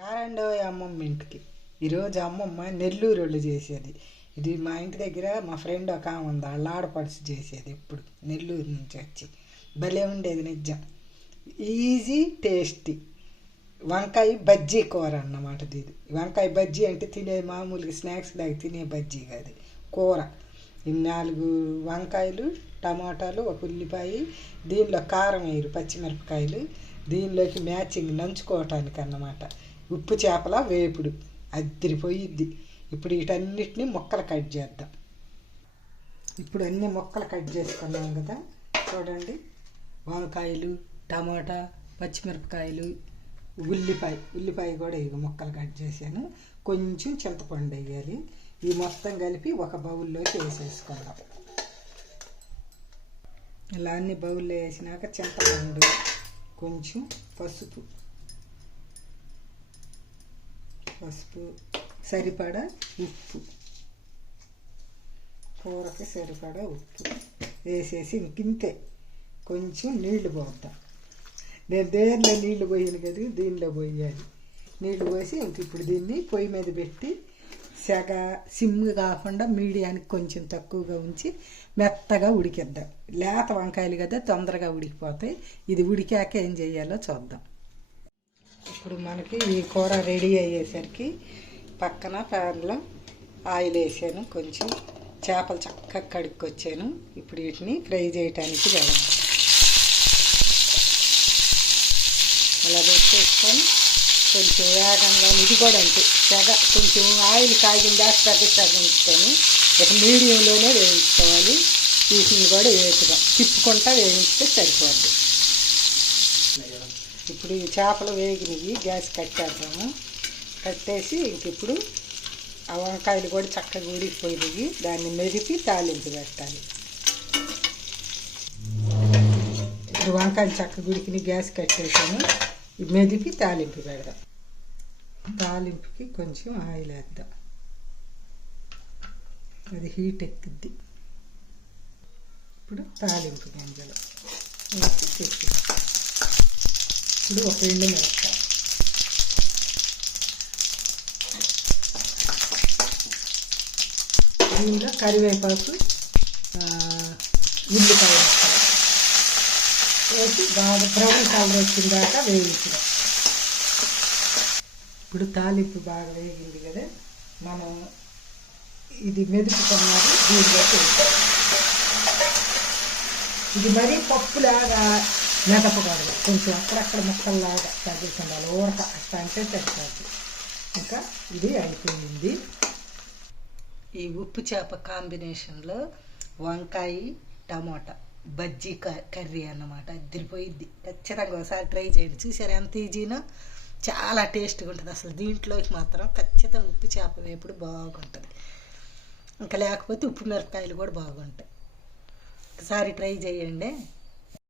రారండో అమ్మమ్మ ఇంటికి. ఈరోజు అమ్మమ్మ నెల్లూరు వాళ్ళు చేసేది. ఇది మా ఇంటి దగ్గర మా ఫ్రెండ్ ఒక ఆమె ఉంది. వాళ్ళ ఆడపడుచు చేసేది ఇప్పుడు నెల్లూరు నుంచి వచ్చి. భలే ఉండేది నిజం. ఈజీ టేస్టీ వంకాయ బజ్జీ కూర అన్నమాట ఇది వంకాయ బజ్జీ అంటే తినే మామూలుగా స్నాక్స్ లాగా తినే బజ్జీ కాదు. కూర. ఈ నాలుగు వంకాయలు టమాటాలు ఒక ఉల్లిపాయ దీనిలో కారం వేయరు పచ్చిమిరపకాయలు. దీనిలోకి మ్యాచింగ్ నంచుకోవటానికి అన్నమాట. ఉప్పు చేపల వేపుడు. అద్దరిపోయిద్ది. ఇప్పుడు వీటన్నిటిని ముక్కలు కట్ చేద్దాం. ఇప్పుడు అన్ని ముక్కలు కట్ చేసుకున్నాం కదా. చూడండి. వంకాయలు టమాటా పచ్చిమిరపకాయలు ఉల్లిపాయ. ఉల్లిపాయ కూడా ఇవి ముక్కలు కట్ చేశాను. కొంచెం చింతపండు వేయాలి. ఈ మొత్తం కలిపి ఒక బౌల్లోకి వేసేసుకుందాం. ఇలా అన్ని బౌల్లో వేసినాక చింతపండు కొంచెం పసుపు పసుపు సరిపడా ఉప్పు. కూరకి సరిపడా ఉప్పు. వేసేసి ఇంకింతే. కొంచెం నీళ్ళు పోద్దాం నేను దేనిలో నీళ్ళు పోయాను కదా? దీనిలో పోయాలి. నీళ్ళు పోసి ఇంక ఇప్పుడు దీన్ని పొయ్యి మీద పెట్టి సెగ సిమ్ కాకుండా మీడియానికి కొంచెం తక్కువగా ఉంచి మెత్తగా ఉడికిద్దాం. లేత వంకాయలు కదా తొందరగా ఉడికిపోతాయి. ఇది ఉడికాక ఏం చేయాలో చూద్దాం. ఇప్పుడు మనకి ఈ కూర రెడీ అయ్యేసరికి పక్కన ప్యాన్లో ఆయిల్ వేసాను. కొంచెం చేపలు చక్కగా కడుక్కొచ్చాను. ఇప్పుడు వీటిని ఫ్రై చేయటానికి వెళ్ళాలి. అలా పెట్టేసుకొని కొంచెం వేగంగా ఇది కూడా అంతే తెగ కొంచెం ఆయిల్ కాగిన దాకా పెద్ద తెగ ఒక మీడియంలోనే వేయించుకోవాలి. వీటిని కూడా వేపుదాం తిప్పుకుంటా వేయించితే సరిపోద్ది. ఇప్పుడు ఈ చేపలు వేగినవి గ్యాస్ కట్టేద్దాము కట్టేసి ఇంక ఇప్పుడు ఆ వంకాయలు కూడా చక్కగా ఉడికిపోయినవి. దాన్ని మెదిపి తాలింపు పెట్టాలి. ఇప్పుడు వంకాయలు చక్కగా ఉడికిని గ్యాస్ కట్టేసాము మెదిపి తాలింపు పెడదాం. తాలింపుకి కొంచెం ఆయిల్ వేద్దాం. అది హీట్ ఎక్కుద్ది. ఇప్పుడు తాలింపు గింజలు. వేసి ఇప్పుడు ఒక ఎండు మిరపకాయ దీనిలో కరివేపాకు ఉల్లిపాయ ముక్కలు వేసి బాగా బ్రౌన్ కలర్ వచ్చిన దాకా ఇప్పుడు తాలింపు బాగా వేగింది కదా మనం ఇది మెదుపుకున్నది దీనిలోకి వేస్తాం ఇది మరీ పప్పులాగా మెదపకూడదు కొంచెం అక్కడక్కడ ముక్కల్లాగా తగ్గుతుండాలి ఊరక అట్ట అంటే సరిపోతుంది ఇంకా ఇది అయిపోయింది. ఈ ఉప్పు చేప కాంబినేషన్లో వంకాయ టమోటా బజ్జీ క- కర్రీ అన్నమాట. అదిరిపోయిద్ది ఖచ్చితంగా ఒకసారి ట్రై చేయండి. చూసారు ఎంత ఈజీనో? చాలా టేస్ట్గా ఉంటుంది. అసలు దీంట్లోకి మాత్రం ఖచ్చితంగా ఉప్పు చేప వేపుడు బాగుంటుంది. ఇంకా లేకపోతే ఉప్పు మిరపకాయలు కూడా బాగుంటాయి. ఒకసారి ట్రై చేయండి.